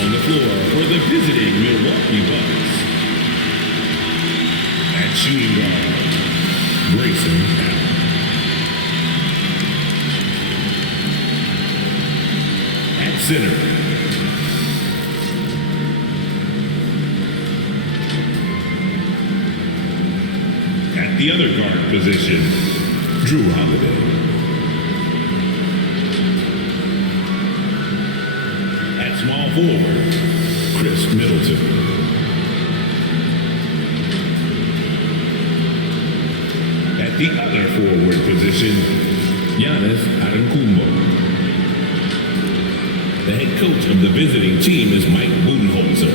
On the floor for the visiting Milwaukee Bucks. At shooting guard, Grayson Allen. At center, at the other guard position, Drew Holiday. At small forward, Chris Middleton. At the other forward position, Giannis Antetokounmpo. The head coach of the visiting team is Mike Budenholzer.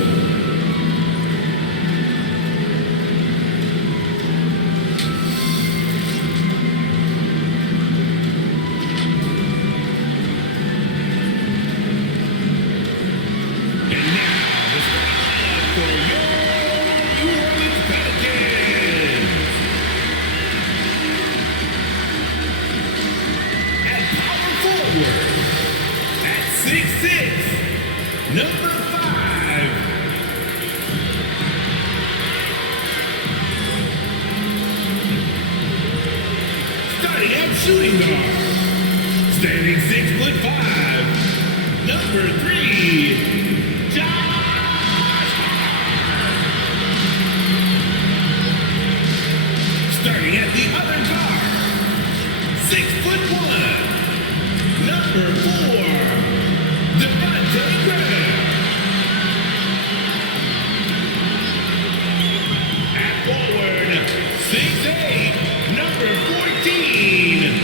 And now, the starting for your New Orleans Pelicans. At power forward, at 6'6", number 5. Starting at shooting guard, standing 6'5", number 3, Josh Hart. Starting at the other guard, 6'1", number 4, Ingram. At forward, 6'8", number 14,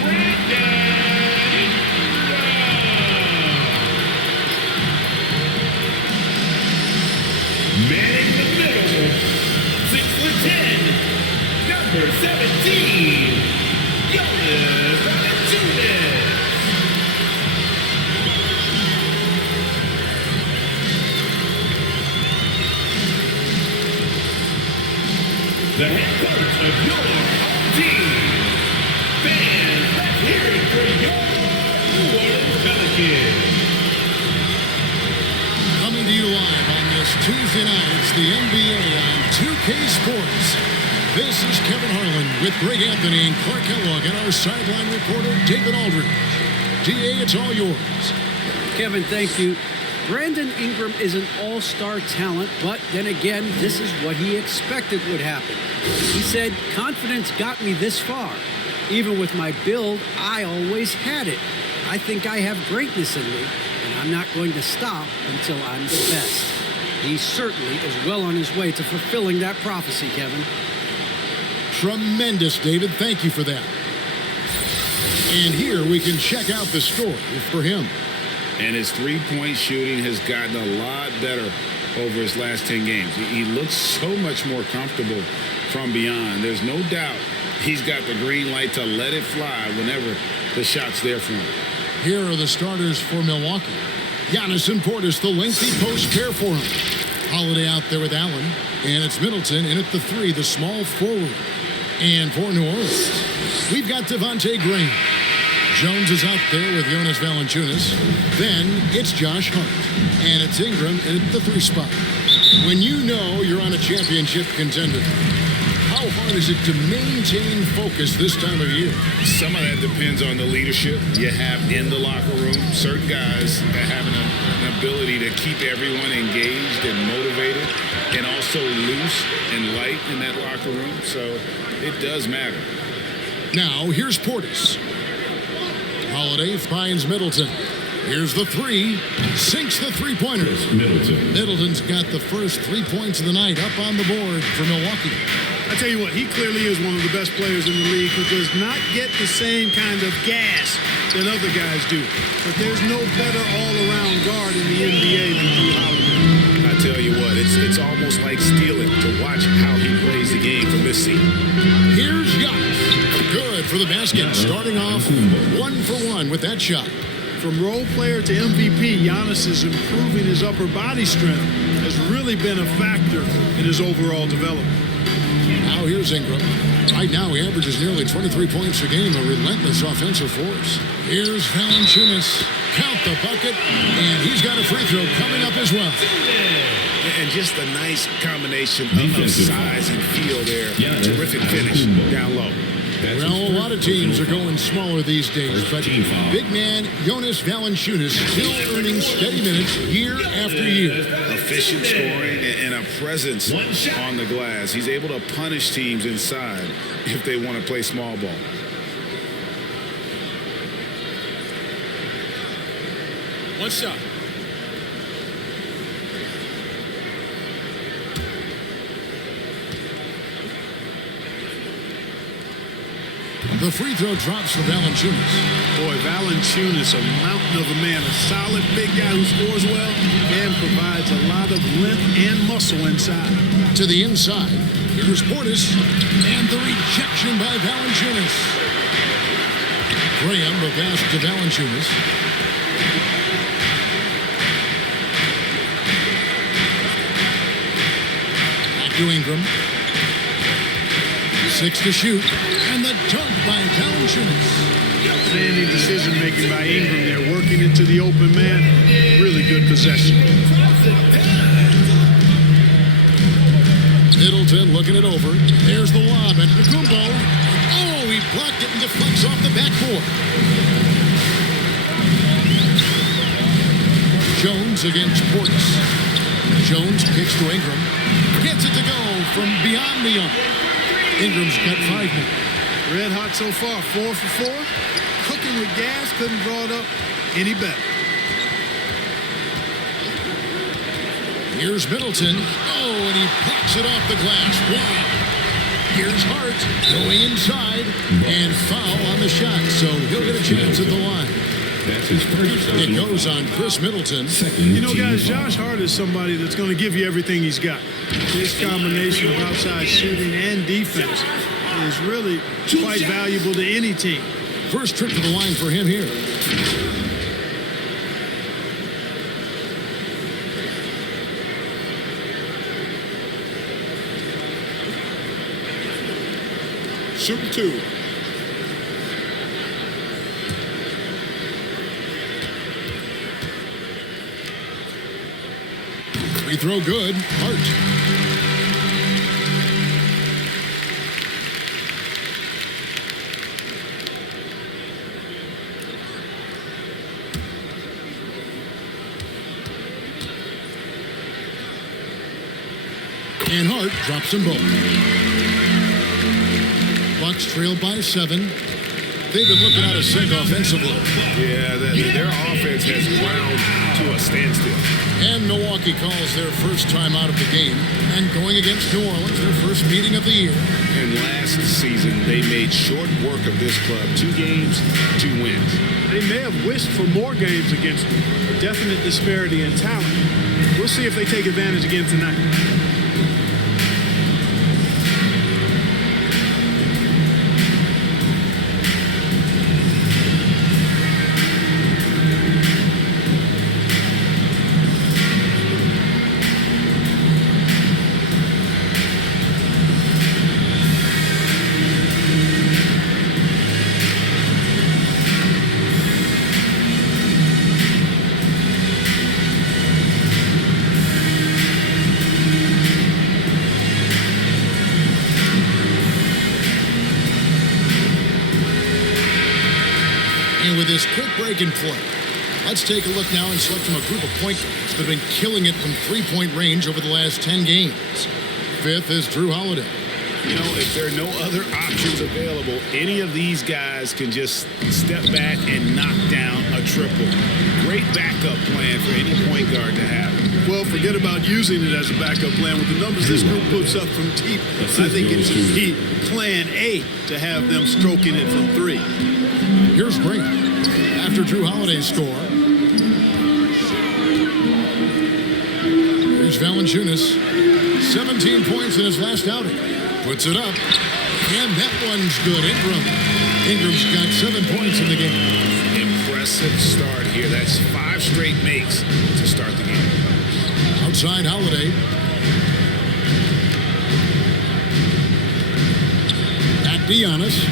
Brandon Ingram. Manning the middle, 6'10", number 17, Jonas Valanciunas. The head coach of your home team. Fans, let's hear it for your New Orleans Pelicans. Coming to you live on this Tuesday night, it's the NBA on 2K Sports. This is Kevin Harlan with Greg Anthony and Clark Kellogg and our sideline reporter, David Aldridge. DA, it's all yours. Kevin, thank you. Brandon Ingram is an all-star talent, but then again, this is what he expected would happen. He said, confidence got me this far. Even with my build, I always had it. I think I have greatness in me, and I'm not going to stop until I'm the best. He certainly is well on his way to fulfilling that prophecy, Kevin. Tremendous, David. Thank you for that. And here we can check out the story for him. And his three-point shooting has gotten a lot better over his last 10 games. He looks so much more comfortable from beyond. There's no doubt he's got the green light to let it fly whenever the shot's there for him. Here are the starters for Milwaukee. Giannis and Portis, the lengthy post pair for him. Holiday out there with Allen. And it's Middleton in at the 3, the small forward. And for New Orleans, we've got Devontae Green. Jones is out there with Jonas Valanciunas. Then it's Josh Hart. And it's Ingram in at the 3 spot. When you know you're on a championship contender, how hard is it to maintain focus this time of year? Some of that depends on the leadership you have in the locker room. Certain guys that have an ability to keep everyone engaged and motivated and also loose and light in that locker room. So it does matter. Now here's Portis. Holiday finds Middleton. Here's the 3. Sinks the three-pointers. Middleton. Middleton's got the first 3 points of the night up on the board for Milwaukee. I tell you what, he clearly is one of the best players in the league who does not get the same kind of gas that other guys do. But there's no better all-around guard in the NBA than Drew Holiday. I tell you what, it's almost like stealing to watch how he plays the game from this seat. Here's Giannis. Good for the basket. Starting off 1 for 1 with that shot. From role player to MVP, Giannis is improving his upper body strength. Has really been a factor in his overall development. Now here's Ingram. Right now, he averages nearly 23 points a game, a relentless offensive force. Here's Valanciunas. Count the bucket, and he's got a free throw coming up as well. And just a nice combination of size and feel there. Terrific finish down low. Well, a lot of teams are going smaller these days, but big man Jonas Valanciunas still earning steady minutes year after year. Efficient scoring and a presence on the glass. He's able to punish teams inside if they want to play small ball. One shot. The free throw drops for Valanciunas. Boy, Valanciunas, a mountain of a man, a solid big guy who scores well and provides a lot of length and muscle inside. To the inside, here's Portis, and the rejection by Valanciunas. Graham, the pass to Valanciunas. Back to Ingram. 6 to shoot, and the dunk by Valanciunas. Outstanding decision-making by Ingram there, working into the open man. Really good possession. Middleton looking it over. There's the lob at Kumbo. Oh, he blocked it and deflects off the backboard. Jones against Portis. Jones kicks to Ingram. Gets it to go from beyond the arc. Ingram's got 5 minutes. Red hot so far, 4 for 4. Cooking with gas, couldn't draw it up any better. Here's Middleton. Oh, and he pops it off the glass. Wow. Here's Hart going inside and foul on the shot, so he'll get a chance at the line. That's his first. It goes on Chris Middleton. You know, guys, Josh Hart is somebody that's going to give you everything he's got. His combination of outside shooting and defense is really quite valuable to any team. First trip to the line for him here. Shooting 2. Free throw good. Hart. And Hart drops them both. Bucks trail by 7. They've been looking out of sync offensively. Yeah, their offense has ground to a standstill. And Milwaukee calls their first time out of the game. And going against New Orleans, their first meeting of the year. And last season, they made short work of this club. 2 games, 2 wins. They may have wished for more games against them. A definite disparity in talent. We'll see if they take advantage again tonight. With this quick break in play, let's take a look now and select from a group of point guards that have been killing it from three-point range over the last 10 games. 5th is Drew Holiday. You know, if there are no other options available, any of these guys can just step back and knock down a triple. Great backup plan for any point guard to have. Well, forget about using it as a backup plan. With the numbers this group puts up from deep, I think it should be plan A to have them stroking it from 3. Here's Graham. After Drew Holiday's score. Here's Valanciunas. 17 points in his last outing. Puts it up. And that one's good. Ingram's got 7 points in the game. Impressive start here. That's 5 straight makes to start the game. Outside Holiday. Giannis.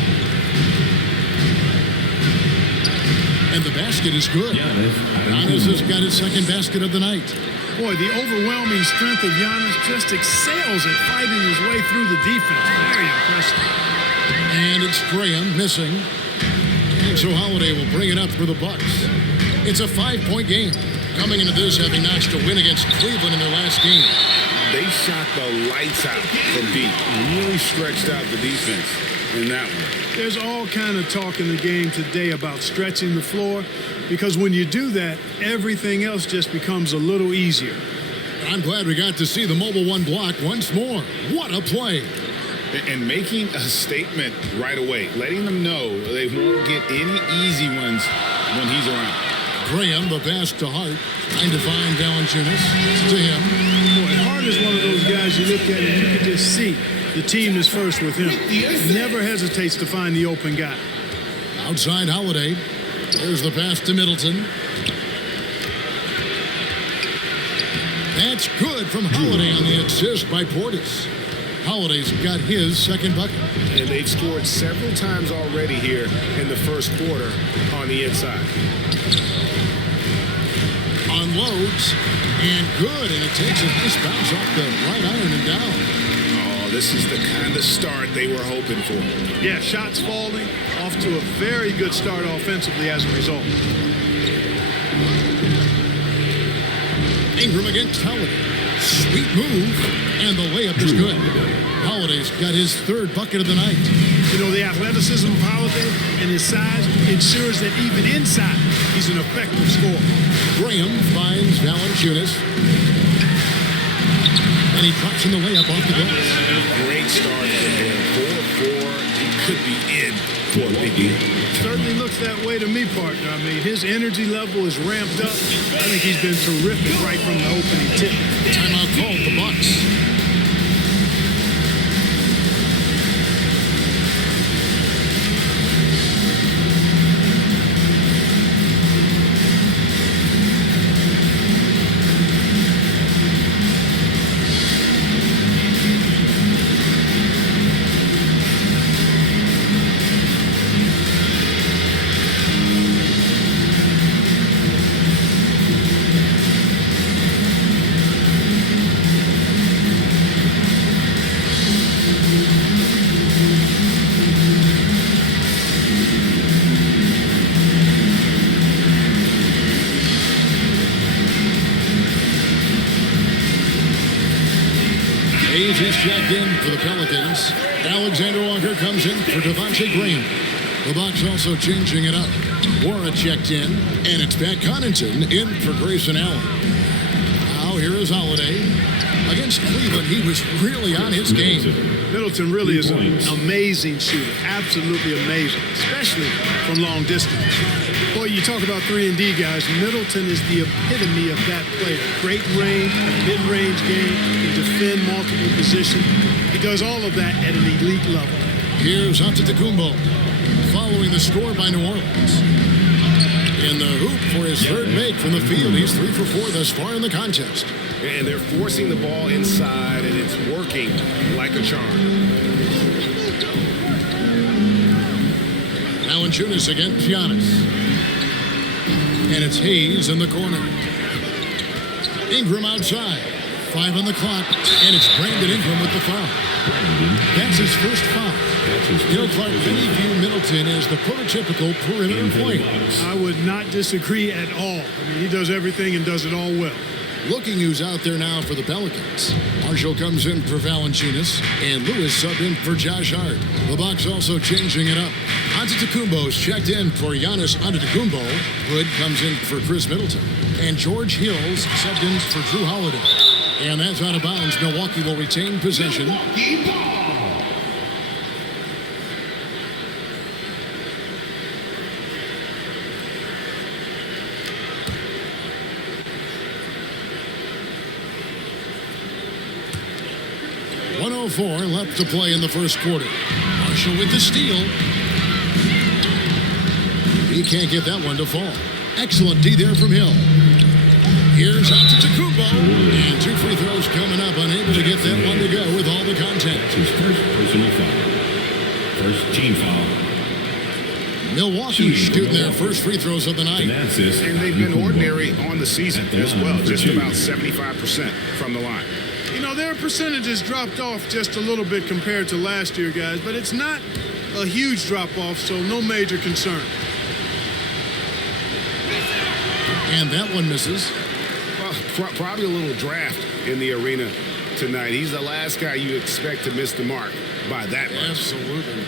And the basket is good. Giannis has got his second basket of the night. Boy, the overwhelming strength of Giannis just excels at fighting his way through the defense. Very impressive. And it's Graham missing. And so Holiday will bring it up for the Bucks. It's a 5-point game. Coming into this, having notched a win against Cleveland in their last game. They shot the lights out from deep. Really stretched out the defense in that one. There's all kind of talk in the game today about stretching the floor, because when you do that, everything else just becomes a little easier. I'm glad we got to see the mobile one block once more. What a play. And making a statement right away, letting them know they won't get any easy ones when he's around. Graham, the pass to Hart, trying to find Valanciunas. To him. Boy, Hart is one of those guys you look at and you can just see the team is first with him. Never hesitates to find the open guy. Outside Holiday. There's the pass to Middleton. That's good from Holiday on the assist by Portis. Holiday's got his second bucket. And they've scored several times already here in the first quarter on the inside. Unloads, and good, and it takes a nice bounce off the right iron and down. Oh, this is the kind of start they were hoping for. Yeah, shots falling, off to a very good start offensively as a result. Ingram against Holiday. Sweet move, and the layup is good. Holiday's got his third bucket of the night. You know, the athleticism of Holiday and his size ensures that even inside, he's an effective scorer. Graham finds Valanciunas. And he drops in the layup off the glass. Great start from him. 4-4. He could be in for a big game. Certainly looks that way to me, partner. I mean, his energy level is ramped up. I think he's been terrific right from the opening tip. Timeout called the Bucks. Is checked in for the Pelicans. Alexander Walker comes in for Devontae Graham. The Bucks also changing it up. Wara checked in, and it's Pat Connaughton in for Grayson Allen. Now here is Holiday. Against Cleveland, he was really on his game. Middleton really is an amazing shooter. Absolutely amazing, especially from long distance. Boy, you talk about 3-and-D guys. Middleton is the epitome of that player. Great range, mid-range game, can defend multiple positions. He does all of that at an elite level. Here's Antetokounmpo, following the score by New Orleans. In the hoop for his third make from the field. He's 3 for 4 thus far in the contest. And they're forcing the ball inside, and it's working like a charm. Valanciunas against Giannis. And it's Hayes in the corner. Ingram outside. 5 on the clock. And it's Brandon Ingram with the foul. That's his first foul. Clark, many view Middleton as the prototypical perimeter player. I would not disagree at all. I mean, he does everything and does it all well. Looking who's out there now for the Pelicans. Marshall comes in for Valanciunas, and Lewis subbed in for Josh Hart. The Bucks also changing it up. Antetokounmpo's checked in for Giannis Antetokounmpo. Hood comes in for Chris Middleton. And George Hills subbed in for Drew Holiday. And that's out of bounds. Milwaukee will retain possession. .104 left to play in the first quarter. Marshall with the steal. He can't get that one to fall. Excellent D there from Hill. Here's Antetokounmpo. And 2 free throws coming up. Unable to get that one to go with all the contact. His first personal foul. First team foul. Milwaukee shooting their first free throws of the night. And they've been ordinary on the season as well, just about 75% from the line. You know, their percentages dropped off just a little bit compared to last year, guys, but it's not a huge drop-off, so no major concern. And that one misses. Well, probably a little draft in the arena tonight. He's the last guy you expect to miss the mark by that much. Absolutely.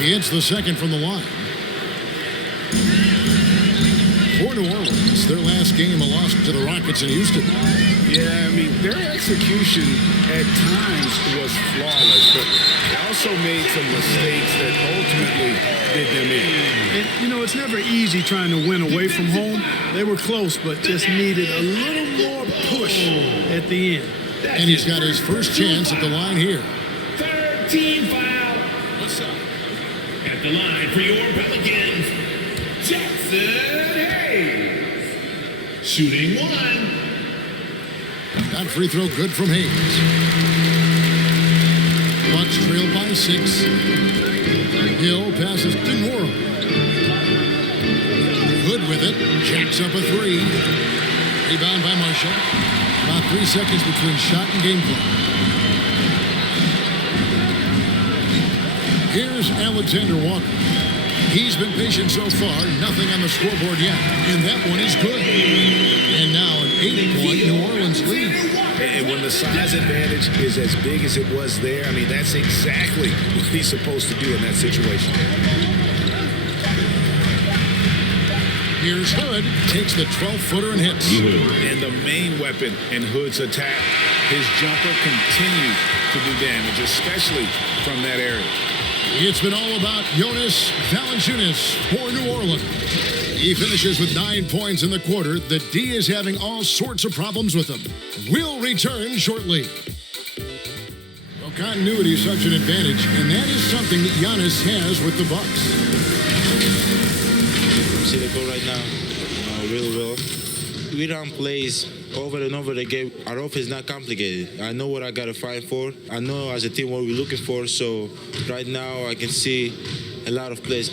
He hits the second from the line. For New Orleans, their last game a loss to the Rockets in Houston. Yeah, I mean, their execution at times was flawless, but they also made some mistakes that ultimately did them in. And, you know, it's never easy trying to win away from home. They were close, but just needed a little more push at the end. And he's got his first chance at the line here. Third team foul. What's up? At the line for your Pelicans, Jackson Hayes. Shooting one. That free throw good from Hayes. Bucks trail by 6. Hill passes to Nora. Hood with it. Jacks up a 3. Rebound by Marshall. About 3 seconds between shot and game clock. Here's Alexander Walker. He's been patient so far. Nothing on the scoreboard yet. And that one is good. And now an 8-point New Orleans lead. And when the size advantage is as big as it was there, I mean, that's exactly what he's supposed to do in that situation. Here's Hood. Takes the 12-footer and hits. And the main weapon in Hood's attack, his jumper continues to do damage, especially from that area. It's been all about Jonas Valanciunas for New Orleans. He finishes with 9 points in the quarter. The D is having all sorts of problems with him. We'll return shortly. Well, continuity is such an advantage, and that is something that Giannis has with the Bucks. See the goal right now, really well. We run plays over and over again. Our offense is not complicated. I know what I got to fight for. I know as a team what we're looking for. So right now I can see a lot of plays.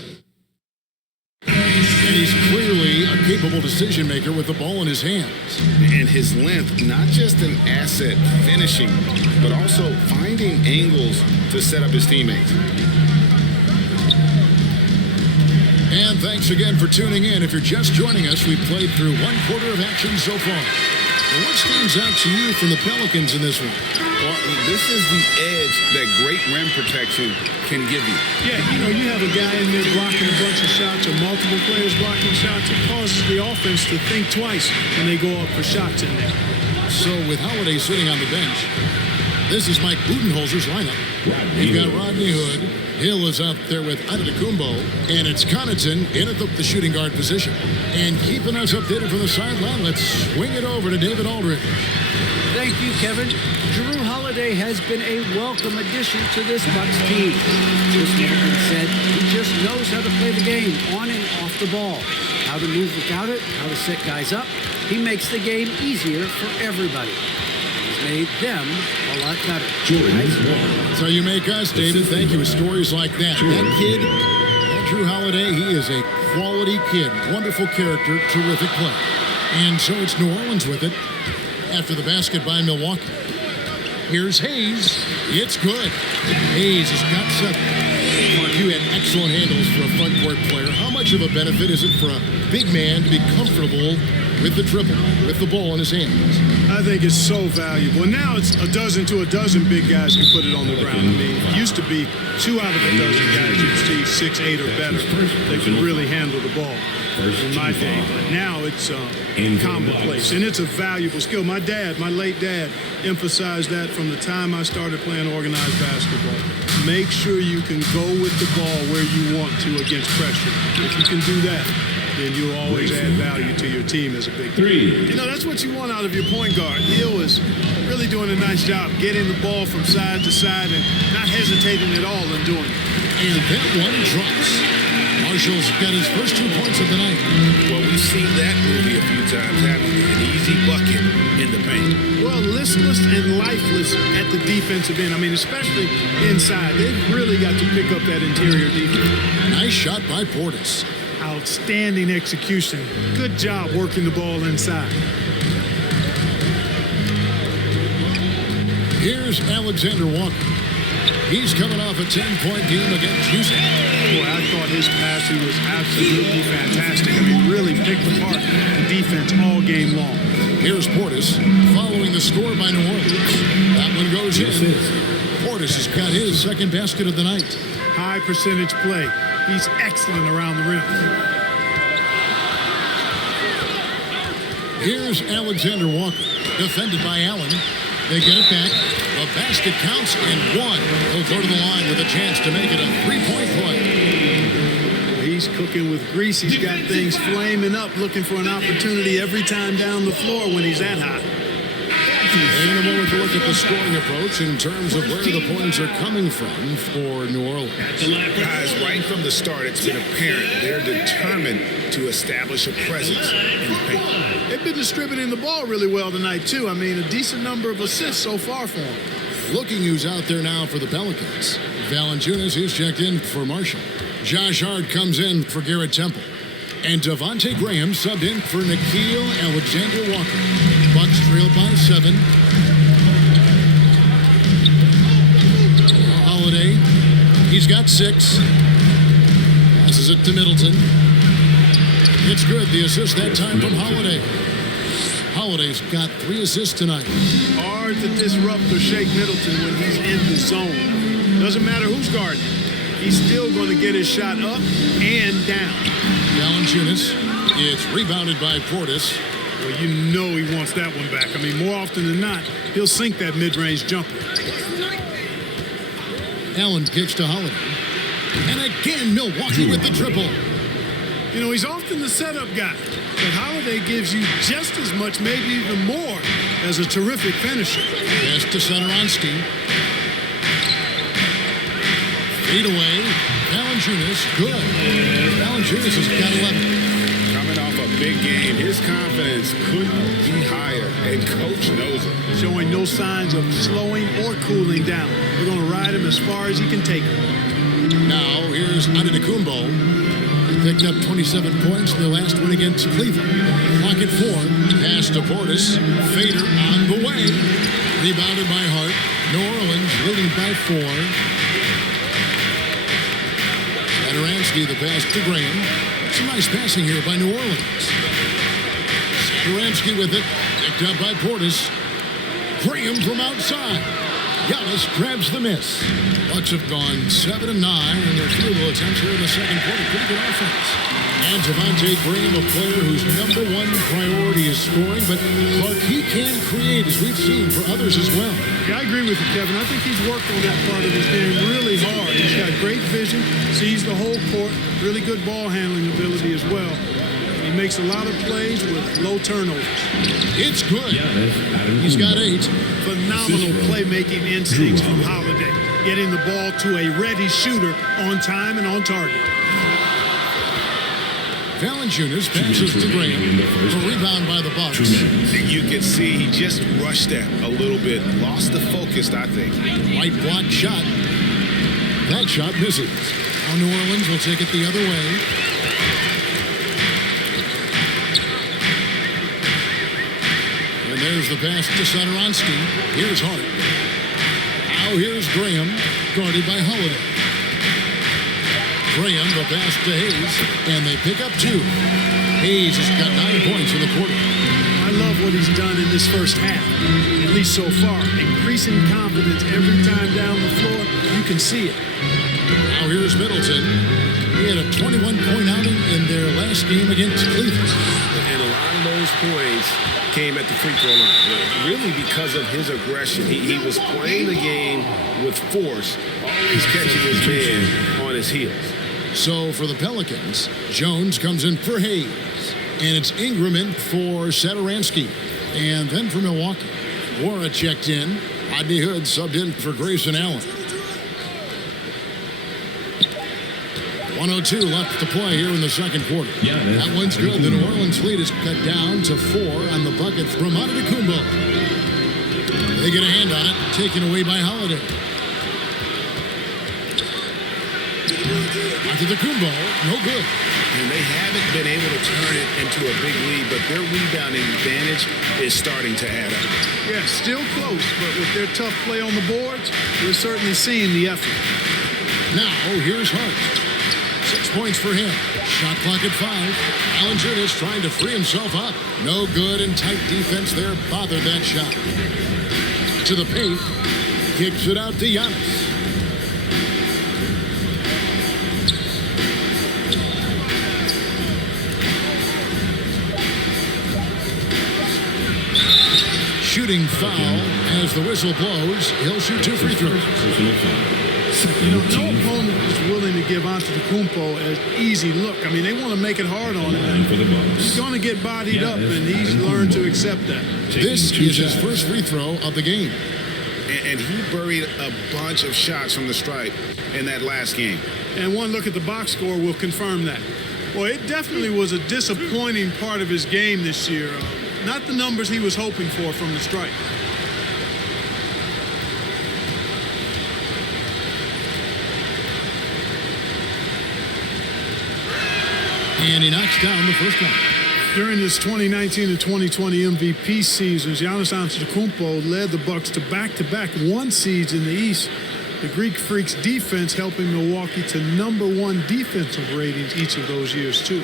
And he's clearly a capable decision maker with the ball in his hands. And his length, not just an asset finishing, but also finding angles to set up his teammates. And thanks again for tuning in. If you're just joining us, we've played through 1/4 of action so far. Well, what stands out to you from the Pelicans in this one? Well, this is the edge that great rim protection can give you. Yeah, you know, you have a guy in there blocking a bunch of shots or multiple players blocking shots. It causes the offense to think twice when they go up for shots in there. So with Holiday sitting on the bench, this is Mike Budenholzer's lineup. You've got Rodney Hood. Hill is out there with Antetokounmpo, and it's Connaughton in at the shooting guard position. And keeping us updated from the sideline, let's swing it over to David Aldridge. Thank you, Kevin. Jrue Holiday has been a welcome addition to this Bucks team. This man said he just knows how to play the game on and off the ball, how to move without it, how to set guys up. He makes the game easier for everybody. Made them a lot better. That's how you make us, David. Thank you. With stories like that. That kid, Jrue Holiday, he is a quality kid. Wonderful character, terrific play. And so it's New Orleans with it after the basket by Milwaukee. Here's Hayes. It's good. Hayes has got 7. Mark, you had excellent handles for a front court player. How much of a benefit is it for a big man to be comfortable with the dribble, with the ball in his hands? I think it's so valuable. Now it's a dozen to a dozen big guys can put it on the ground. I mean, it used to be 2 out of a dozen guys you'd see 6, 8 or better that could really handle the ball in my day. But now it's commonplace, and it's a valuable skill. My late dad, emphasized that from the time I started playing organized basketball. Make sure you can go with the ball where you want to against pressure. If you can do that, then you'll always add value to your team as a big three. You know, that's what you want out of your point guard. Hill is really doing a nice job getting the ball from side to side and not hesitating at all in doing it. And that one drops. Marshall's got his first 2 points of the night. Well, we've seen that movie a few times, haven't we? An easy bucket in the paint. Well, listless and lifeless at the defensive end. I mean, especially inside. They've really got to pick up that interior defense. Nice shot by Portis. Outstanding execution. Good job working the ball inside. Here's Alexander Walker. He's coming off a 10-point game against Houston. Boy, I thought his passing was absolutely fantastic. I mean, really picked apart the defense all game long. Here's Portis following the score by New Orleans. That one goes in. Portis has got his second basket of the night. High percentage play. He's excellent around the rim. Here's Alexander Walker, defended by Allen. They get it back. The basket counts and one. He'll go to the line with a chance to make it a three-point play. Well, he's cooking with grease. He's got things flaming up, looking for an opportunity every time down the floor when he's that hot. And a moment to look at the scoring approach in terms of where the points are coming from for New Orleans. Guys, right from the start, it's been apparent they're determined to establish a presence in the paint. They've been distributing the ball really well tonight, too. I mean, a decent number of assists so far for them. Looking who's out there now for the Pelicans. Valanciunas is checked in for Marshall. Josh Hart comes in for Garrett Temple. And Devontae Graham subbed in for Nickeil Alexander-Walker. Bucks trail by 7. Holiday, he's got 6. Passes it to Middleton. It's good. The assist that time from Holiday. Holiday's got 3 assists tonight. Hard to disrupt or shake Middleton when he's in the zone. Doesn't matter who's guarding. He's still going to get his shot up and down. Valanciunas. It's rebounded by Portis. Well, you know he wants that one back. I mean, more often than not, he'll sink that mid-range jumper. Allen kicks to Holiday. And again, Milwaukee with the triple. You know, he's often the setup guy. But Holiday gives you just as much, maybe even more, as a terrific finisher. Pass to Satoransky. Feed away. Valanciunas, good. Valanciunas has got 11. Coming off a big game, his confidence couldn't be higher, and coach knows it. Showing no signs of slowing or cooling down. They're going to ride him as far as he can take him. Now, here's Antetokounmpo. He picked up 27 points in their last win against Cleveland. Clock at 4. Pass to Portis. Fader on the way. Rebounded by Hart. New Orleans leading by 4. Satoransky, the pass to Graham. Some nice passing here by New Orleans. Satoransky with it. Picked up by Portis. Graham from outside. Giannis grabs the miss. Bucks have gone 7 of 9 in their field goal attempts here in the second quarter. Pretty good offense. And Devontae Graham, a player whose number one priority is scoring, but Clark, he can create, as we've seen, for others as well. Yeah, I agree with you, Kevin. I think he's worked on that part of his game really hard. He's got great vision, sees the whole court, really good ball handling ability as well. He makes a lot of plays with low turnovers. It's good. He's got 8. Phenomenal playmaking instincts from Holiday, getting the ball to a ready shooter on time and on target. Valanciunas passes to Graham. A rebound by the Bucks. You can see he just rushed that a little bit. Lost the focus, I think. White block shot. That shot misses. Now New Orleans will take it the other way. And there's the pass to Satoransky. Here's Hart. Now here's Graham, guarded by Holiday. Graham, the pass to Hayes, and they pick up 2. Hayes has got 9 points in the quarter. I love what he's done in this first half, at least so far. Increasing confidence every time down the floor. You can see it. Now here's Middleton. He had a 21-point outing in their last game against Cleveland. And a lot of those points came at the free throw line, really because of his aggression. He was playing the game with force, always catching his man on his heels. So for the Pelicans, Jones comes in for Hayes. And it's Ingram in for Satoransky. And then for Milwaukee, Wara checked in. Rodney Hood subbed in for Grayson Allen. 1:02 left to play here in the second quarter. That one's good. The New Orleans lead is cut down to 4 on the bucket from Antetokounmpo. They get a hand on it, taken away by Holiday. Antetokounmpo, no good. And they haven't been able to turn it into a big lead, but their rebounding advantage is starting to add up. Yeah, still close, but with their tough play on the boards, we're certainly seeing the effort. Now, here's Hart. 6 points for him. Shot clock at 5. Valanciunas trying to free himself up. No good, and tight defense there bothered that shot. To the paint. Kicks it out to Giannis. Shooting foul as the whistle blows. He'll shoot 2 free throws. You know, no opponent is willing to give Antetokounmpo an easy look. I mean, they want to make it hard on him. He's going to get bodied up, and he's learned to accept that. This is his first free throw of the game. And he buried a bunch of shots from the stripe in that last game. And one look at the box score will confirm that. Well, it definitely was a disappointing part of his game this year. Not the numbers he was hoping for from the stripe. And he knocks down the first one. During his 2019 and 2020 MVP seasons, Giannis Antetokounmpo led the Bucks to back-to-back 1 seeds in the East. The Greek Freaks defense helping Milwaukee to #1 defensive ratings each of those years, too.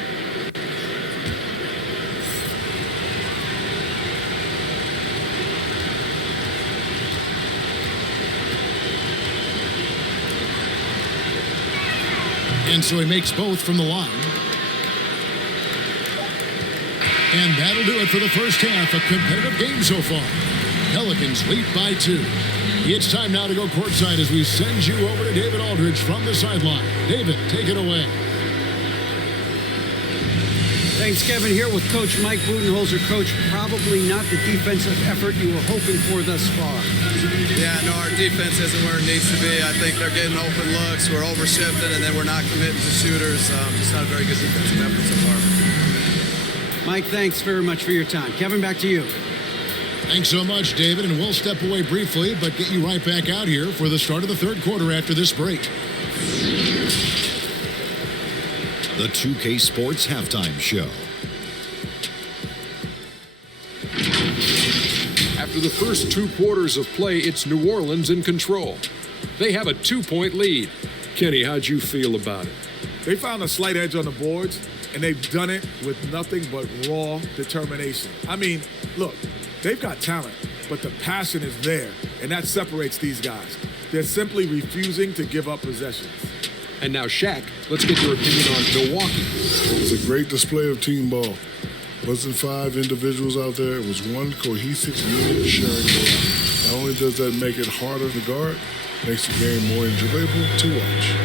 And so he makes both from the line. And that'll do it for the first half. A competitive game so far. Pelicans lead by 2. It's time now to go courtside as we send you over to David Aldridge from the sideline. David, take it away. Thanks, Kevin. Here with Coach Mike Budenholzer. Coach, probably not the defensive effort you were hoping for thus far. Yeah, no, our defense isn't where it needs to be. I think they're getting open looks, we're overshifting, and then we're not committing to shooters. Just not a very good defensive effort so far. Mike, thanks very much for your time. Kevin, back to you. Thanks so much, David, and we'll step away briefly, but get you right back out here for the start of the third quarter after this break. The 2K Sports Halftime Show. After the first 2 quarters of play, it's New Orleans in control. They have a 2-point lead. Kenny, how'd you feel about it? They found a slight edge on the boards, and they've done it with nothing but raw determination. I mean, look, they've got talent, but the passion is there, and that separates these guys. They're simply refusing to give up possessions. And now, Shaq, let's get your opinion on Milwaukee. It was a great display of team ball. It wasn't 5 individuals out there. It was one cohesive unit sharing the ball. Not only does that make it harder to guard, it makes the game more enjoyable to watch.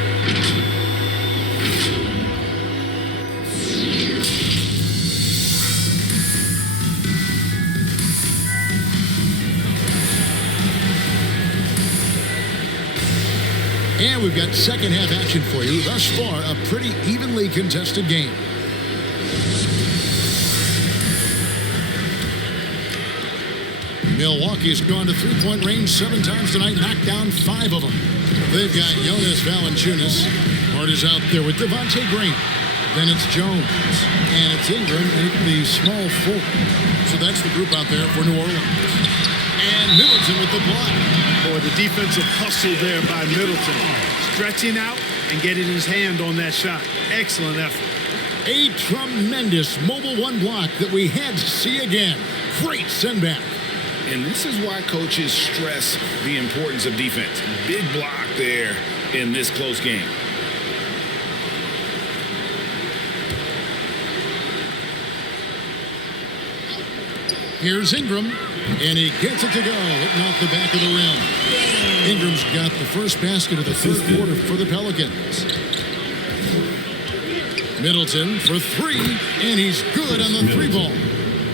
And we've got second half action for you. Thus far, a pretty evenly contested game. Milwaukee's gone to 3-point range 7 times tonight, knocked down 5 of them. They've got Jonas Valanciunas. Hart is out there with Devontae Green. Then it's Jones. And it's Ingram at the small 4. So that's the group out there for New Orleans. And Middleton with the block. Boy, the defensive hustle there by Middleton. Stretching out and getting his hand on that shot. Excellent effort. A tremendous mobile 1 block that we had to see again. Great send back. And this is why coaches stress the importance of defense. Big block there in this close game. Here's Ingram, and he gets it to go, hitting off the back of the rim. Ingram's got the first basket of the third quarter for the Pelicans. Middleton for 3, and he's good on the 3 ball.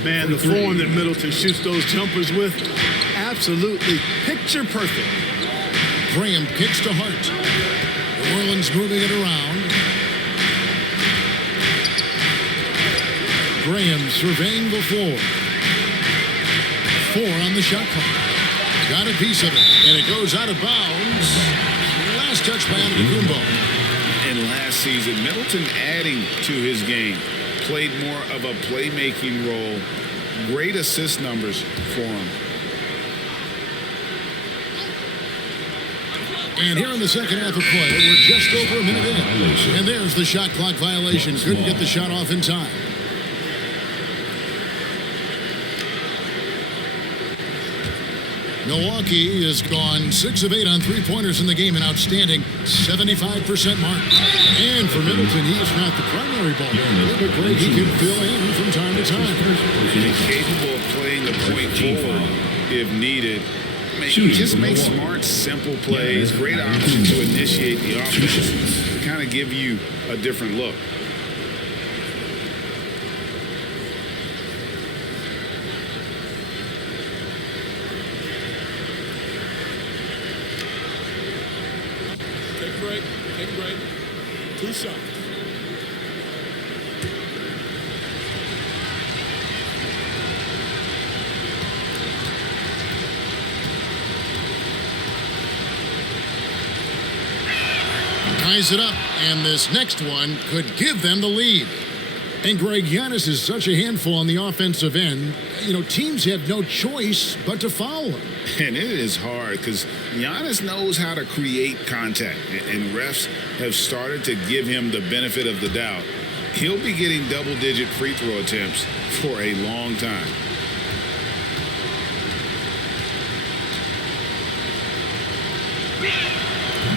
Man, the form that Middleton shoots those jumpers with, absolutely picture perfect. Graham kicks to Hart. New Orleans moving it around. Graham surveying the floor. 4 on the shot clock. Got a piece of it, and it goes out of bounds. Last touch by Antetokounmpo. And last season, Middleton adding to his game. Played more of a playmaking role. Great assist numbers for him. And here in the second half of play, we're just over a minute in. And there's the shot clock violation. Couldn't get the shot off in time. Milwaukee has gone 6 of 8 on three-pointers in the game, an outstanding 75% mark. And for Middleton, he is not the primary ball handler, but Greg, he can fill in from time to time. He's capable of playing the point forward if needed. He just makes smart, simple plays. Great option to initiate the offense to kind of give you a different look. Take a break. Take a break. 2 shots. Ties it up, and this next one could give them the lead. And Greg, Giannis is such a handful on the offensive end. You know, teams have no choice but to foul him. And it is hard because Giannis knows how to create contact, and refs have started to give him the benefit of the doubt. He'll be getting double-digit free throw attempts for a long time.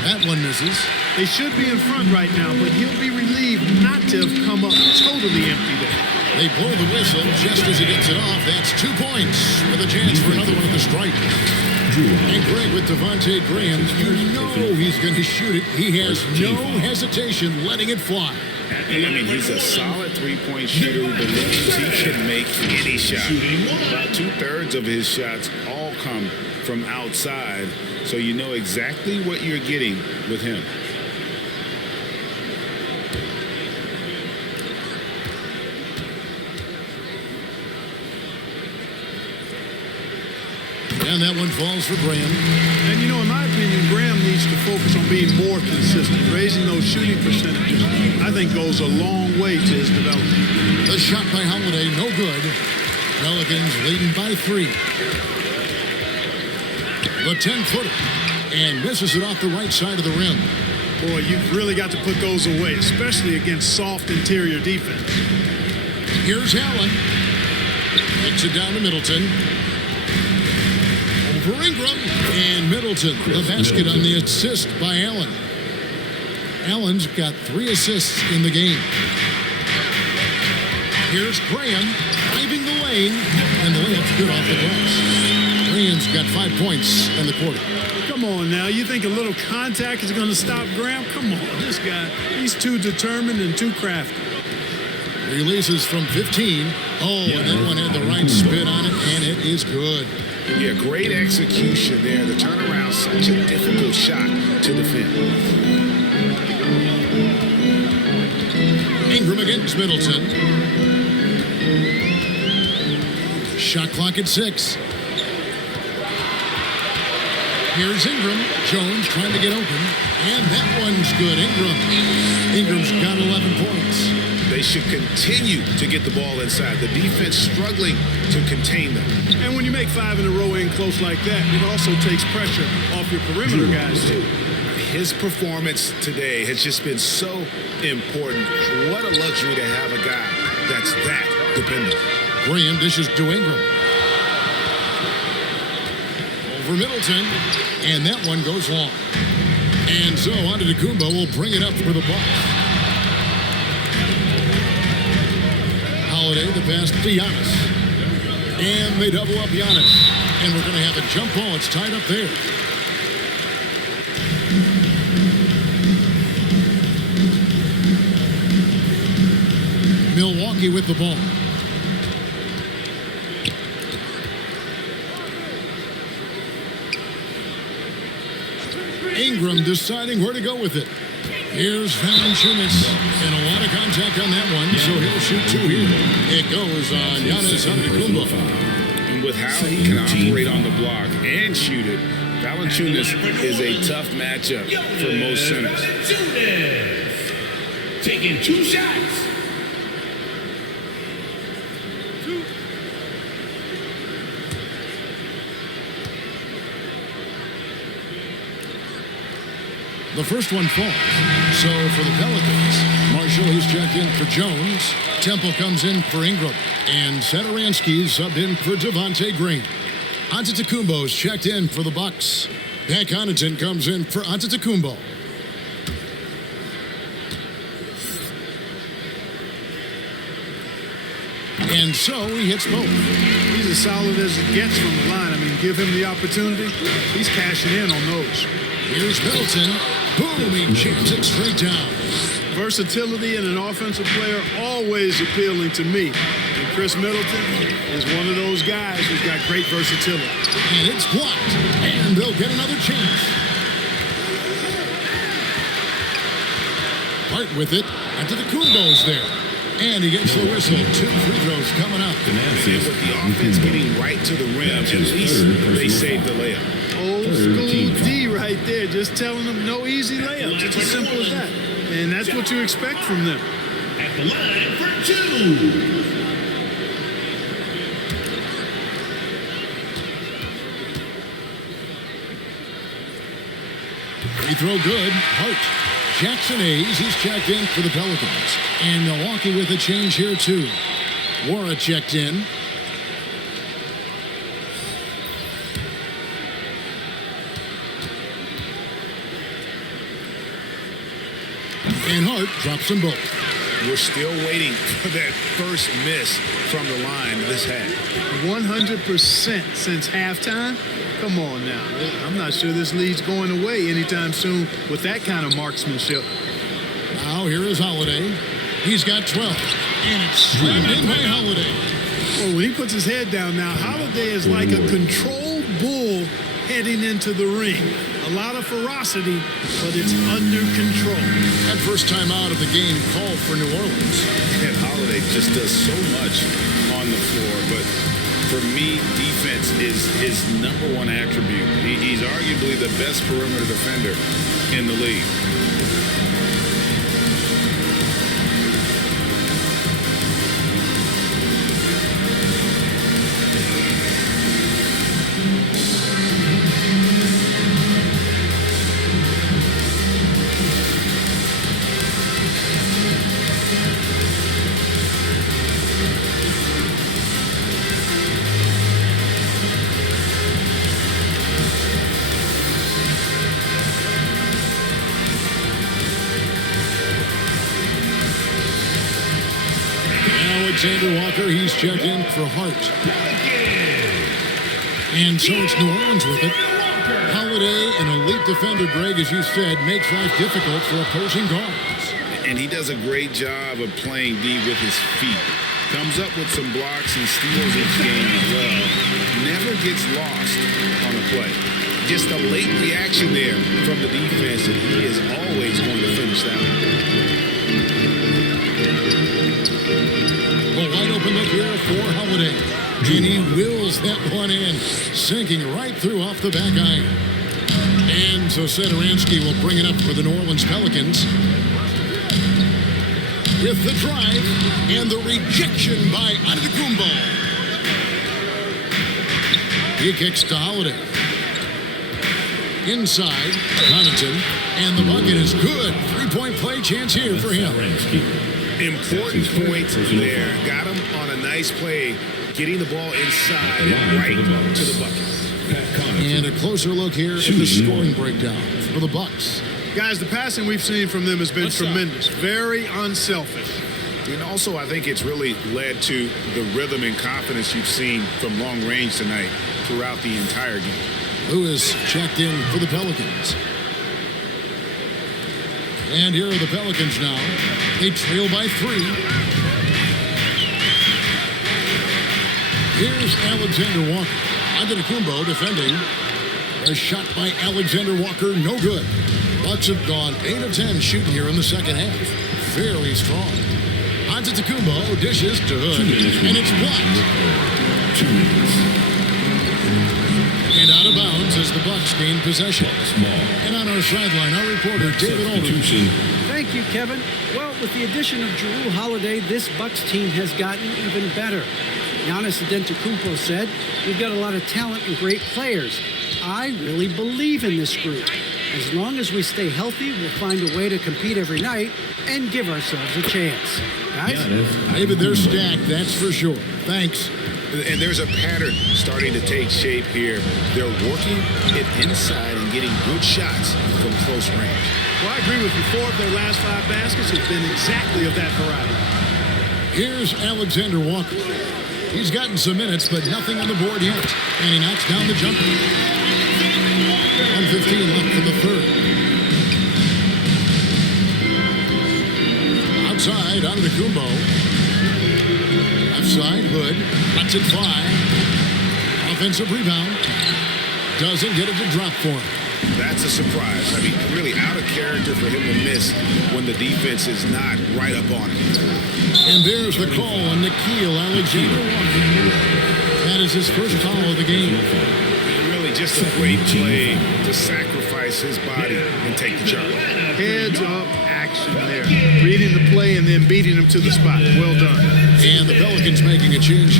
That one misses. They should be in front right now, but he'll be relieved not to have come up totally empty there. They blow the whistle just as he gets it off. That's 2 points with a chance for another one at the stripe. And Greg, with Devontae Graham, you know he's going to shoot it. He has no hesitation letting it fly. I mean, he's a solid three-point shooter who believes he can make any shot. About 2/3 of his shots all come from outside, so you know exactly what you're getting with him. And that one falls for Graham. And, you know, in my opinion, Graham needs to focus on being more consistent. Raising those shooting percentages, I think, goes a long way to his development. The shot by Holiday, no good. Pelicans leading by 3. The 10-footer. And misses it off the right side of the rim. Boy, you've really got to put those away, especially against soft interior defense. Here's Allen. Takes it down to Middleton. For Ingram, and Middleton, the basket on the assist by Allen. Allen's got 3 assists in the game. Here's Graham driving the lane, and the layup's good off the glass. Graham's got 5 points in the quarter. Come on now, you think a little contact is going to stop Graham? Come on, this guy, he's too determined and too crafty. Releases from 15. Oh, and that one had the right spin on it, and it is good. Yeah, great execution there. The turnaround, such a difficult shot to defend. Ingram against Middleton. Shot clock at 6. Here's Ingram. Jones trying to get open. And that one's good. Ingram's got 11 points. They should continue to get the ball inside. The defense struggling to contain them. And when you make 5 in a row in close like that, it also takes pressure off your perimeter guys, too. His performance today has just been so important. What a luxury to have a guy that's that dependent. Graham dishes to Ingram. Over Middleton. And that one goes long. And so Antetokounmpo will bring it up for the Bucks. Holiday, the pass to Giannis. And they double up Giannis. And we're going to have a jump ball. It's tied up there. Milwaukee with the ball. Ingram deciding where to go with it. Here's Valanciunas, and a lot of contact on that one, so he'll shoot 2 here. It goes on Giannis Antetokounmpo. And with how he can operate on the block and shoot it, Valanciunas is a tough matchup for most centers. Taking 2 shots. The first one falls. So for the Pelicans, Marshall is checked in for Jones. Temple comes in for Ingram. And Satoransky's subbed in for Devontae Green. Antetokounmpo's checked in for the Bucks. Pat Connaughton comes in for Antetokounmpo. And so he hits both. He's as solid as it gets from the line. I mean, give him the opportunity. He's cashing in on those. Here's Middleton. Boom, he jams it straight down. Versatility in an offensive player always appealing to me. And Chris Middleton is one of those guys who's got great versatility. And it's blocked. And they'll get another chance. Hart with it. Antetokounmpo's there. And he gets the whistle. 2 free throws coming up. And with the offense getting right to the rim, at least they saved the layup. Old school D right there, just telling them no easy layups. It's as simple as that. And that's what you expect from them. At the line for 2. Free throw good. Hart. Jackson Hayes, he's checked in for the Pelicans. And Milwaukee with a change here, too. Wara checked in. And Hart drops them both. We're still waiting for that first miss from the line this half. 100% since halftime. Come on now. I'm not sure this lead's going away anytime soon with that kind of marksmanship. Now here is Holiday. He's got 12. And it's slammed in by Holiday. Well, when he puts his head down now, Holiday is like a controlled bull heading into the ring. A lot of ferocity, but it's under control. That first time out of the game called for New Orleans. And Holiday just does so much on the floor, but for me, defense is his #1 attribute. He's arguably the best perimeter defender in the league. Alexander Walker, he's checked in for Hart. And so it's New Orleans with it. Holiday, an elite defender, Greg, as you said, makes life difficult for opposing guards. And he does a great job of playing D with his feet. Comes up with some blocks and steals each game as well. Never gets lost on a play. Just a late reaction there from the defense, and he is always going to finish that one. A wide open look here for Holiday. And he wills that one in, sinking right through off the back iron. And so Satoransky will bring it up for the New Orleans Pelicans. With the drive and the rejection by Antetokounmpo. He kicks to Holiday. Inside, Connaughton. And the bucket is good. 3-point play chance here for him. Important points there. Got him on a nice play, getting the ball inside and right to the bucket. And a closer look here at the scoring breakdown for the Bucks. Guys, the passing we've seen from them has been tremendous. Very unselfish. And also, I think it's really led to the rhythm and confidence you've seen from long range tonight throughout the entire game. Who is checked in for the Pelicans? And here are the Pelicans now. They trail by 3. Here's Alexander Walker. Antetokounmpo defending. A shot by Alexander Walker, no good. Bucks have gone 8 of 10 shooting here in the second half. Very strong. Antetokounmpo dishes to Hood, and it's blocked. 2 minutes. And out of bounds as the Bucks gain possession. And on our sideline, our reporter David Aldridge. Thank you, Kevin. Well, with the addition of Jrue Holiday, this Bucks team has gotten even better. Giannis Antetokounmpo said, "We've got a lot of talent and great players. I really believe in this group. As long as we stay healthy, we'll find a way to compete every night and give ourselves a chance." Guys? David, they're stacked, that's for sure. Thanks. And there's a pattern starting to take shape here. They're working it inside and getting good shots from close range. Well, I agree with you. 4 of their last 5 baskets have been exactly of that variety. Here's Alexander Walker. He's gotten some minutes, but nothing on the board yet. And he knocks down the jumper. 1:15 left for the third. Outside, Antetokounmpo. Left side, Hood. Lets it fly. Offensive rebound. Doesn't get it to drop for him. That's a surprise. I mean, really out of character for him to miss when the defense is not right up on him. And there's the call on Nickeil Alexander-Walker. That is his first foul of the game. Really just a great play to sacrifice his body and take the charge. Heads-up action there. Reading the play and then beating him to the spot. Well done. And the Pelicans making a change.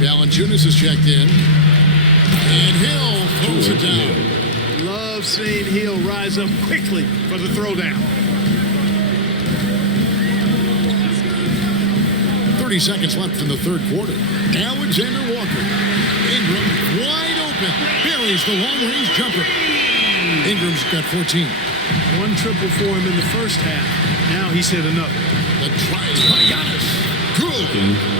Valanciunas is checked in. And Hill throws it down. Love seeing Hill rise up quickly for the throwdown. 30 seconds left in the third quarter. Alexander Walker. Ingram wide open. Buries the long-range jumper. Ingram's got 14. 1 triple for him in the first half. Now he's hit another. The try is by Giannis. Good.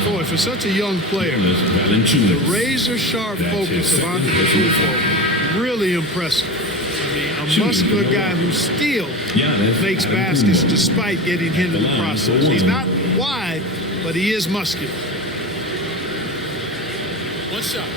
Boy, for such a young player, the razor-sharp focus of Antetokounmpo, really impressive. I mean, a muscular guy who still makes baskets despite getting hit in the process. He's not wide, but he is muscular. One shot.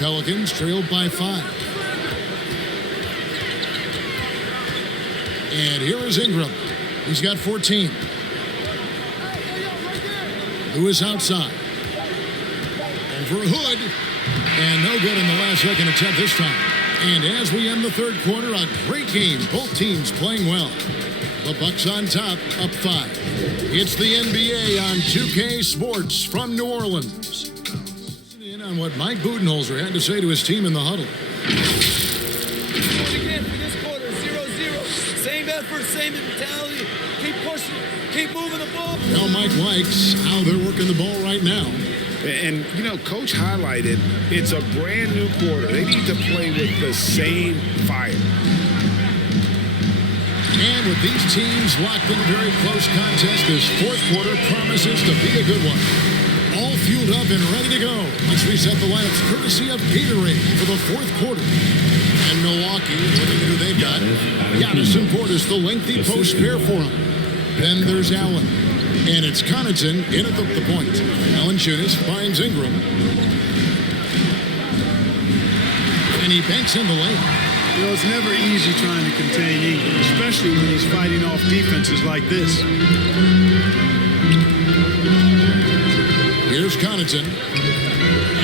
Pelicans trailed by 5. And here is Ingram. He's got 14. Lewis outside. Over Hood. And no good in the last second attempt this time. And as we end the third quarter, a great game. Both teams playing well. The Bucks on top, up 5. It's the NBA on 2K Sports from New Orleans. On what Mike Budenholzer had to say to his team in the huddle. Again for this quarter, 0-0. Same effort, same mentality. Keep pushing, keep moving the ball. Now Mike likes how they're working the ball right now. And, you know, Coach highlighted it's a brand new quarter. They need to play with the same fire. And with these teams locked in a very close contest, this fourth quarter promises to be a good one. All fueled up and ready to go. Let's reset the lineups courtesy of Gatorade for the fourth quarter. And Milwaukee, looking at who they've got. Giannis and Portis, the lengthy post pair for him. Then there's Allen. And it's Connaughton in at the point. Valanciunas finds Ingram. And he banks in the lane. You know, it's never easy trying to contain Ingram, especially when he's fighting off defenses like this. Here's Connaughton.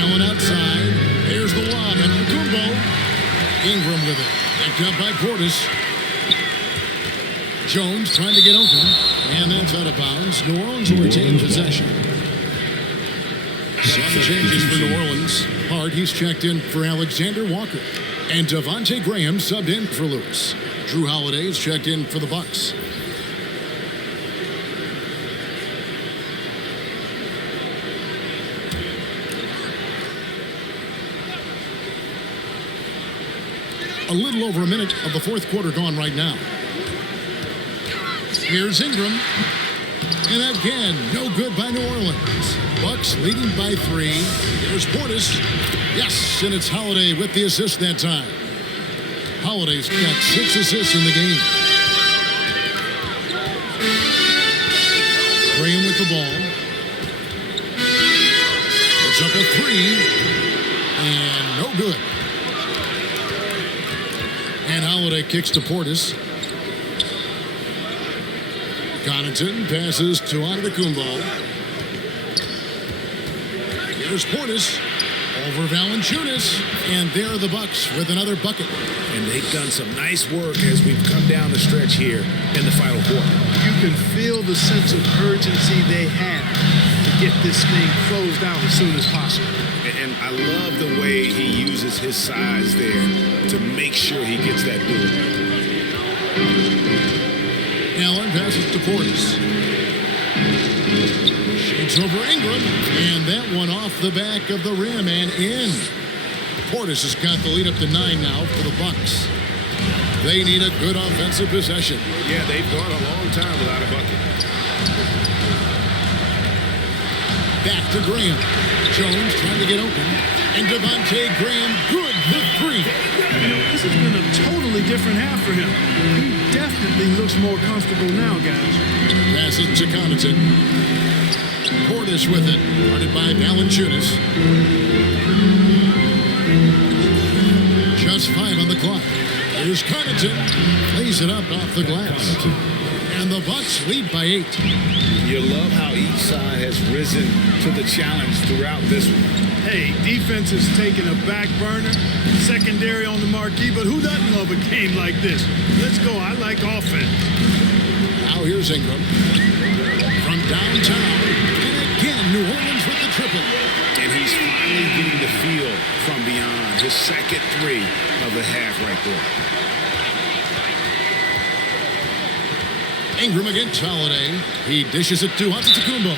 Allen outside. Here's the lob. Antetokounmpo. Ingram with it. Picked up by Portis. Jones trying to get open. And that's out of bounds. New Orleans will retain possession. Some changes for New Orleans. Hart, he's checked in for Alexander Walker. And Devontae Graham subbed in for Lewis. Jrue Holiday is checked in for the Bucks. A little over a minute of the fourth quarter gone right now. Here's Ingram. And again, no good by New Orleans. Bucks leading by 3. Here's Portis. Yes, and it's Holiday with the assist that time. Holiday's got 6 assists in the game. Graham with the ball. It's up a 3. And no good. And Holiday kicks to Portis. Connaughton passes to Antetokounmpo. Here's Portis over Valanciunas, and there are the Bucks with another bucket. And they've done some nice work as we've come down the stretch here in the final quarter. You can feel the sense of urgency they have to get this thing closed out as soon as possible. And I love the way he uses his size there to make sure he gets that board. Allen passes to Portis. Shoots over Ingram, and that one off the back of the rim and in. Portis has got the lead up to 9 now for the Bucks. They need a good offensive possession. Yeah, they've gone a long time without a bucket. Back to Graham. Jones trying to get open. And Devontae Graham, good the 3. You know, this has been a totally different half for him. He definitely looks more comfortable now, guys. Pass it to Connaughton. Portis with it. Guarded by Valanciunas. Just 5 on the clock. Here's Connaughton. Plays it up off the glass. And the Bucks lead by 8. You love how each side has risen to the challenge throughout this one. Hey, defense is taking a back burner, secondary on the marquee, but who doesn't love a game like this? Let's go. I like offense. Now here's Ingram. From downtown. And again, New Orleans with the triple. And he's finally getting the feel from beyond. His second 3 of the half right there. Ingram against Holiday. He dishes it to Antetokounmpo.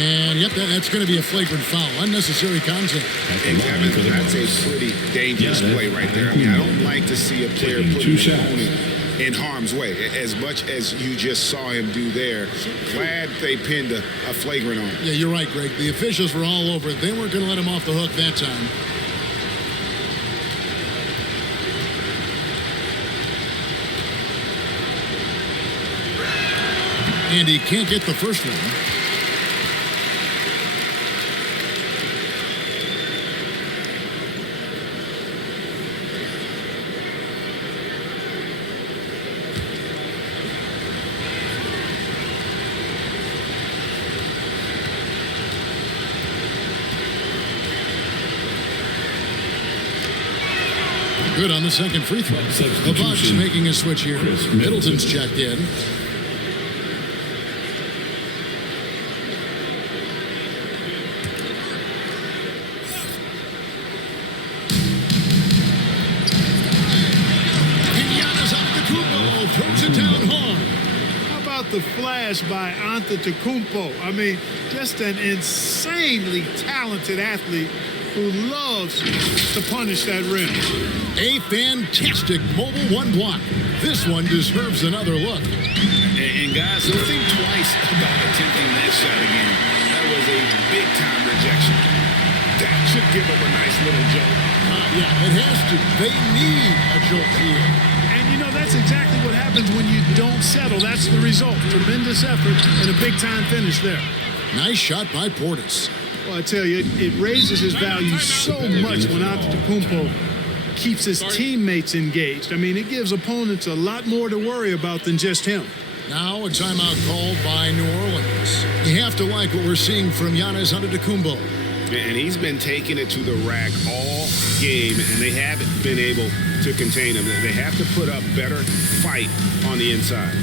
And yep, that's going to be a flagrant foul. Unnecessary contact. And Kevin, that's a pretty dangerous play right there. I mean, I don't like to see a player put an opponent in harm's way, as much as you just saw him do there. Glad they pinned a flagrant on him. Yeah, you're right, Greg. The officials were all over it. They weren't going to let him off the hook that time. And he can't get the first one. Good on the second free throw. The Bucks making a switch here. Middleton's checked in. Throws it down hard. How about the flash by Antetokounmpo? I mean, just an insanely talented athlete who loves to punish that rim. A fantastic mobile 1 block. This one deserves another look. And guys, don't think twice about attempting that shot again. That was a big-time rejection. That should give them a nice little jolt. Yeah, it has to. They need a jolt here. You know, that's exactly what happens when you don't settle. That's the result. Tremendous effort and a big-time finish there. Nice shot by Portis. Well, I tell you, it raises his value so much when Antetokounmpo keeps his teammates engaged. I mean, it gives opponents a lot more to worry about than just him. Now a timeout called by New Orleans. You have to like what we're seeing from Giannis Antetokounmpo. And he's been taking it to the rack all game, and they haven't been able to contain him. They have to put up better fight on the inside.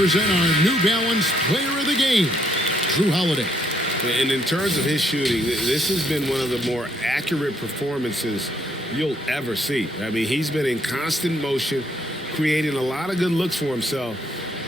present our New Balance Player of the Game, Drew Holiday. And in terms of his shooting, this has been one of the more accurate performances you'll ever see. I mean, he's been in constant motion, creating a lot of good looks for himself.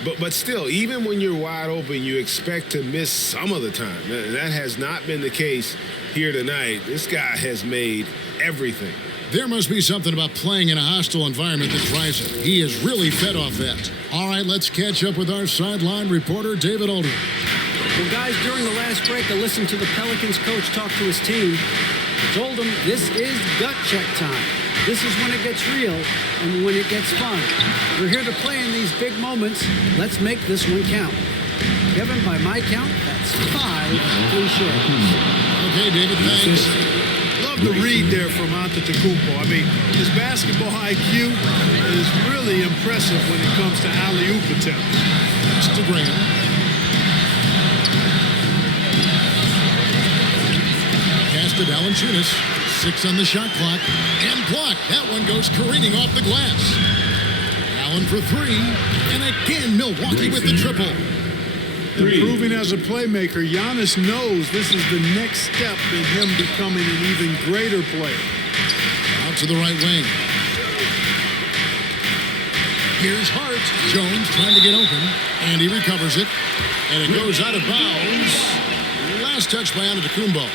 But still, even when you're wide open, you expect to miss some of the time. That has not been the case here tonight. This guy has made everything. There must be something about playing in a hostile environment that drives him. He is really fed off that. All right, let's catch up with our sideline reporter, David Aldridge. Well, guys, during the last break, I listened to the Pelicans coach talk to his team. Told them this is gut check time. This is when it gets real and when it gets fun. We're here to play in these big moments. Let's make this one count. Kevin, by my count, that's 5 cliches. Okay, David, thanks. Love the read there from Antetokounmpo. I mean, his basketball IQ is really impressive when it comes to alley-oop attempts. It's to Graham. Pass to Valanciunas. 6 on the shot clock. And blocked. That one goes careening off the glass. Allen for 3. And again, Milwaukee with the triple. Improving as a playmaker, Giannis knows this is the next step in him becoming an even greater player. Out to the right wing. Here's Hart. Jones trying to get open. And he recovers it. And it goes out of bounds. Last touch by Antetokounmpo.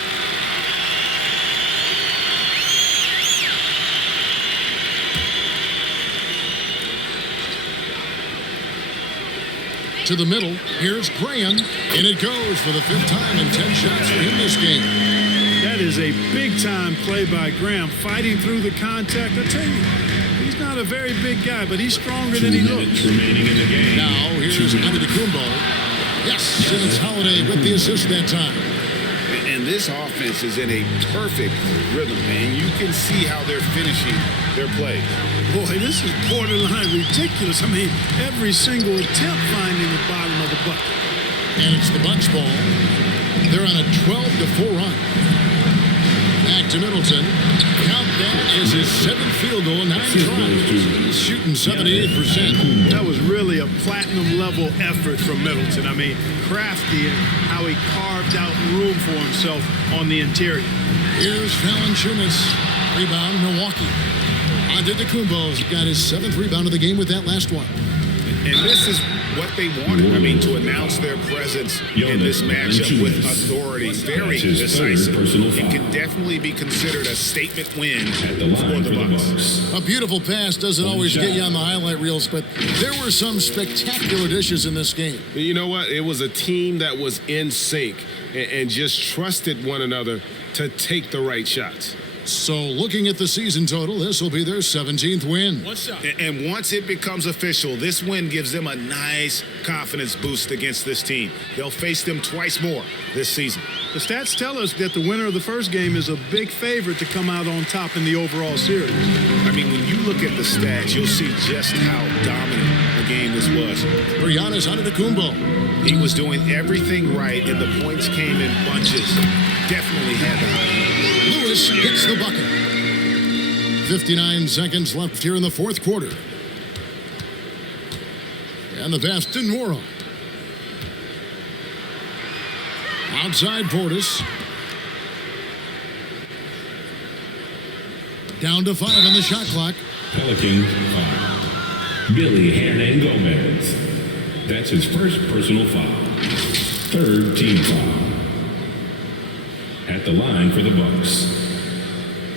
To the middle. Here's Graham. And it goes for the 5th time in 10 shots for him this game. That is a big-time play by Graham, fighting through the contact. I tell you, he's not a very big guy, but he's stronger than he looks. Remaining in the game. Now, here's Antetokounmpo. Yes, and it's Holiday with the assist that time. And this offense is in a perfect rhythm, man. You can see how they're finishing their play. Boy, this is borderline ridiculous. I mean, every single attempt finding the bottom of the bucket. And it's the Bucks ball. They're on a 12-4 run. Back to Middleton. Count that as his 7th field goal in 9 tries. He's shooting 78%. That was really a platinum-level effort from Middleton. I mean, crafty in how he carved out room for himself on the interior. Here's Valanciunas. Rebound, Milwaukee. Antetokounmpo's got his 7th rebound of the game with that last one. And this is what they wanted. I mean, to announce their presence in this matchup with authority. Very decisive. It can definitely be considered a statement win for the Bucks. A beautiful pass doesn't always get you on the highlight reels, but there were some spectacular dishes in this game. You know what? It was a team that was in sync and just trusted one another to take the right shots. So looking at the season total, this will be their 17th win. And once it becomes official, this win gives them a nice confidence boost against this team. They'll face them twice more this season. The stats tell us that the winner of the first game is a big favorite to come out on top in the overall series. I mean, when you look at the stats, you'll see just how dominant a game this was. For Giannis Antetokounmpo. He was doing everything right, and the points came in bunches. Definitely had the highlight. Lewis hits the bucket. 59 seconds left here in the 4th quarter. And the pass to Nwora. Outside Portis. Down to 5 on the shot clock. Pelicans 5. Billy Hernan Gomez. That's his first personal foul. 3rd team foul. At the line for the Bucks.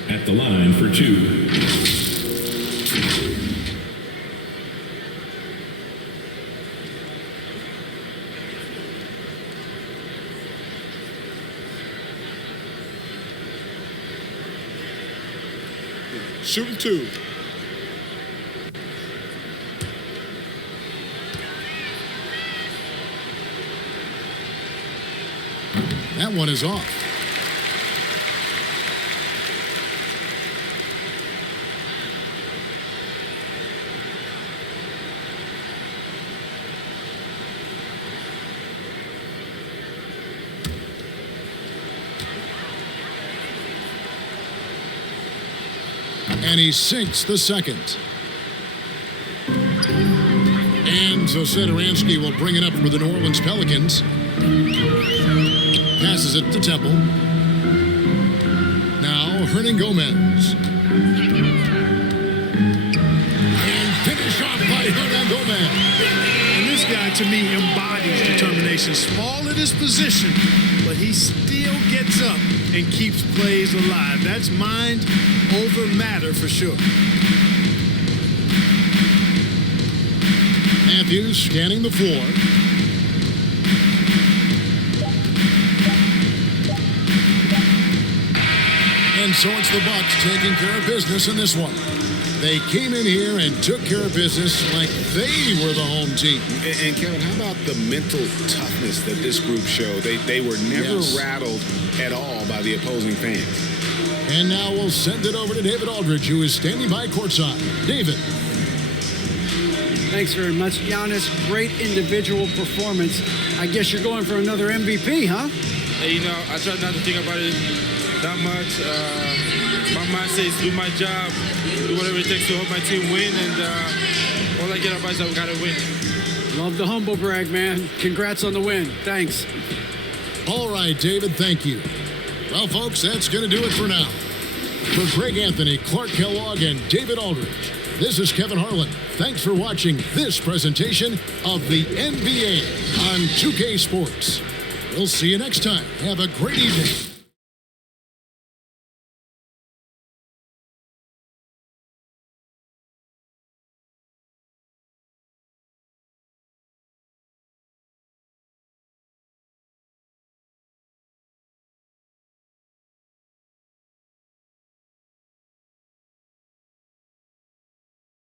At the line for 2. Shooting 2. That one is off. And he sinks the second. And so Satoransky will bring it up for the New Orleans Pelicans. Passes it to Temple. Now, Hernan Gomez. And finish off by Hernan Gomez. And this guy, to me, embodies determination. Small at his position, but he still gets up and keeps plays alive. That's mind over matter for sure. Matthews scanning the floor. And so it's the Bucks taking care of business in this one. They came in here and took care of business like they were the home team. And Kevin, how about the mental toughness that this group showed? They were never rattled at all by the opposing fans. And now we'll send it over to David Aldridge, who is standing by courtside. David. Thanks very much, Giannis. Great individual performance. I guess you're going for another MVP, huh? Hey, you know, I try not to think about it that much. My mind says do my job, do whatever it takes to help my team win, and all I get about is I gotta win. Love the humble brag, man. Congrats on the win. Thanks. All right, David, thank you. Well, folks, that's going to do it for now. For Greg Anthony, Clark Kellogg, and David Aldridge, this is Kevin Harlan. Thanks for watching this presentation of the NBA on 2K Sports. We'll see you next time. Have a great evening.